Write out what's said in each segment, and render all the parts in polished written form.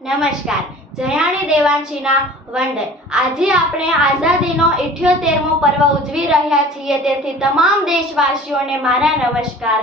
નમસ્કાર. જયાણી દેવાંશીના વંદન. આજે આપણે આઝાદીનો 78મો પર્વ ઉજવી રહ્યા છીએ, તેથી તમામ દેશવાસીઓને મારા નમસ્કાર.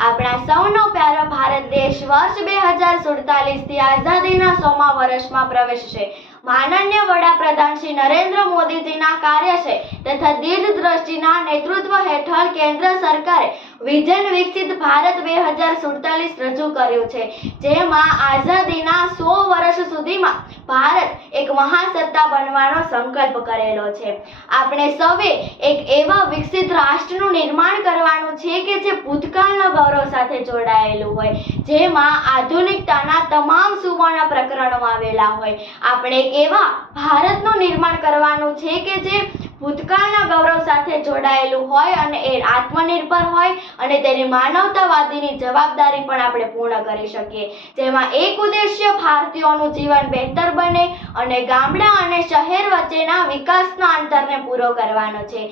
આપણા સૌનો પ્યારો ભારત દેશ વર્ષ 2047 થી આઝાદીના 100મા વર્ષમાં પ્રવેશશે. માનનીય વડાપ્રધાન શ્રી નરેન્દ્ર મોદીજીના કાર્યશય તથા દીર્ઘદ્રષ્ટિના નેતૃત્વ હેઠળ કેન્દ્ર સરકારે વિઝન વિકસિત ભારત 2047 રજૂ કર્યું છે, જેમાં આઝાદીના 100 વર્ષ સુધીમાં ભારત એક મહાસત્તા બનવાનો સંકલ્પ કરેલો છે. આપણે સૌએ એક એવા વિકસિત રાષ્ટ્રનું નિર્માણ કરવાનું છે કે જે ભૂતકાળના ગૌરવ સાથે જોડાયેલું હોય, જેમાં આધુનિકતાના તમામ સુવર્ણ પ્રકરણો આવેલા હોય. આપણે એક એવા ભારતનું નિર્માણ કરવાનું છે કે જે ભૂતકાળના ગૌરવ સાથે જોડાયેલું હોય અને એ આત્મનિર્ભર હોય અને તેની માનવતાવાદીની જવાબદારી પણ આપણે પૂર્ણ કરી શકીએ. જેમાં એક ઉદ્દેશ્ય ભારતીયોનું જીવન બહેતર બને અને ગામડા અને શહેર વચ્ચેના વિકાસના અંતરને પૂરો કરવાનો છે.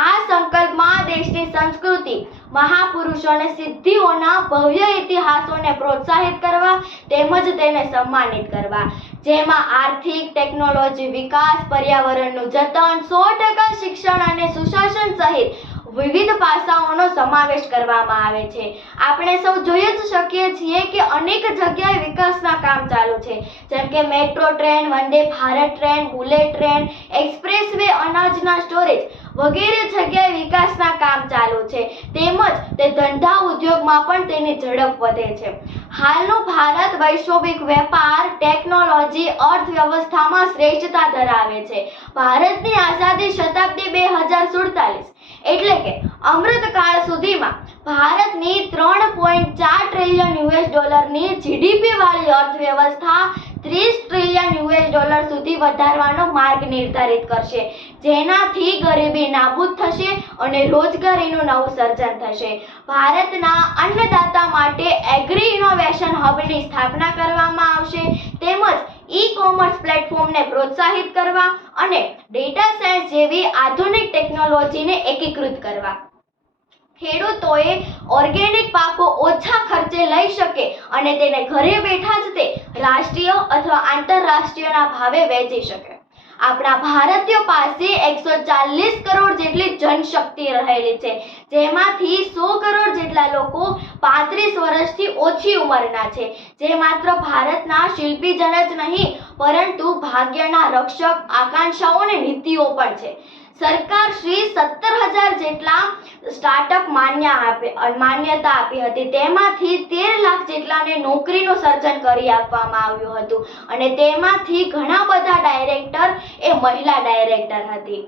આ સંકલ્પમાં દેશની સંસ્કૃતિ, મહાપુરુષો અને સિદ્ધિઓના ભવ્ય ઇતિહાસોને પ્રોત્સાહિત કરવા તેમજ તેને સન્માનિત કરવા, જેમાં આર્થિક, ટેકનોલોજી વિકાસ, પર્યાવરણનું જતન, 100% શિક્ષણ અને સુશાસન સહિત વિવિધ પાસાઓનો સમાવેશ કરવામાં આવે છે. આપણે સૌ જોઈ જ શકીએ છીએ કે અનેક જગ્યાએ વિકાસના કામ ચાલુ છે, જેમ કે metro train, Vande Bharat train, bullet train, expressway, અનાજના સ્ટોરેજ વગેરે જગ્યાએ વિકાસના કામ ચાલુ છે. તેમજ તે ધંધા ઉદ્યોગમાં પણ તેની ઝડપ વધે છે. હાલનું ભારત વૈશ્વિક વેપાર, ટેકનોલોજી, અર્થવ્યવસ્થામાં શ્રેષ્ઠતા ધરાવે છે. ભારતની આઝાદી શતાબ્દી 2047 એટલે કે અમૃતકાળ સુધીમાં ભારતની $3.4 ટ્રિલિયન જીડીપી વાળી અર્થવ્યવસ્થા $30 ટ્રિલિયન સુધી વધારવાનો માર્ગ નિર્ધારિત કરશે, જેનાથી ગરીબી નાબૂદ થશે અને રોજગારીનું નવું સર્જન થશે. ભારતના અન્નદાતા માટે એગ્રી ઇનોવેશન હબની સ્થાપના કરવામાં આવશે, તેમજ ઈ-કોમર્સ પ્લેટફોર્મને પ્રોત્સાહિત કરવા અને ડેટા સાયન્સ જેવી આધુનિક ટેકનોલોજીને એકીકૃત કરવા. ખેડૂતોએ ઓર્ગેનિક પાકો ઓછા ખર્ચે લઈ શકે અને તેને ઘરે બેઠા જ તે રાષ્ટ્રીય અથવા આંતરરાષ્ટ્રીયના ભાવે વેચી શકે. આપણા ભારતીયો પાસે 140 કરોડ જેટલી જનશક્તિ રહેલી છે, જેમાંથી 100 કરોડ જેટલા લોકો 35 વર્ષથી ઓછી ઉંમરના છે, જે માત્ર ભારતના શિલ્પીજન જ નહીં પરંતુ ભાગ્યના રક્ષક, આકાંક્ષાઓ અને નીતિઓ પણ છે. સરકાર શ્રી 17,000 જેટલા સ્ટાર્ટઅપ માન્યતા આપી હતી, તેમાંથી 13 લાખ જેટલાને નોકરીનું સર્જન કરી આપવામાં આવ્યું હતું અને તેમાંથી ઘણા બધા ડાયરેક્ટર એ મહિલા ડાયરેક્ટર હતી.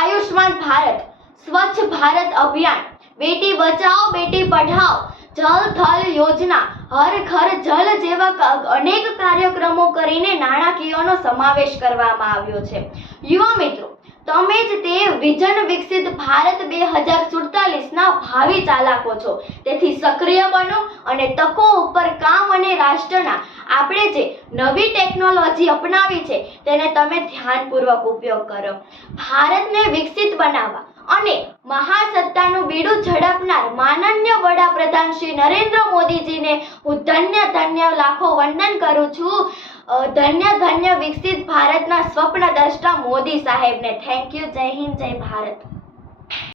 આયુષ્માન ભારત, સ્વચ્છ ભારત અભિયાન, બેટી બચાઓ બેટી પઢાઓ, જલ થલ યોજના, હર ઘર જલ જેવા અનેક કાર્યક્રમો કરીને નાણાકીયનો સમાવેશ કરવામાં આવ્યો છે. યુવા મિત્રો, તમે જ તે વિઝન વિકસિત ભારત 2047ના ભાવિ ચાલકો છો, તેથી સક્રિય બનો અને તકો ઉપર કામ અને રાષ્ટ્રના આપણે જે નવી ટેકનોલોજી અપનાવી છે તેને તમે ધ્યાનપૂર્વક ઉપયોગ કરો. ભારતને વિકસિત બનાવવા અને મહાસત્તાનું બીડું ઝડપનાર માનનીય વડાપ્રધાન શ્રી નરેન્દ્ર મોદીજીને હું ધન્ય લાખો વંદન કરું છું. ધન્ય વિકસિત ભારતના સ્વપ્નદ્રષ્ટા મોદી સાહેબને થેન્ક યુ. જય હિન્દ, જય ભારત.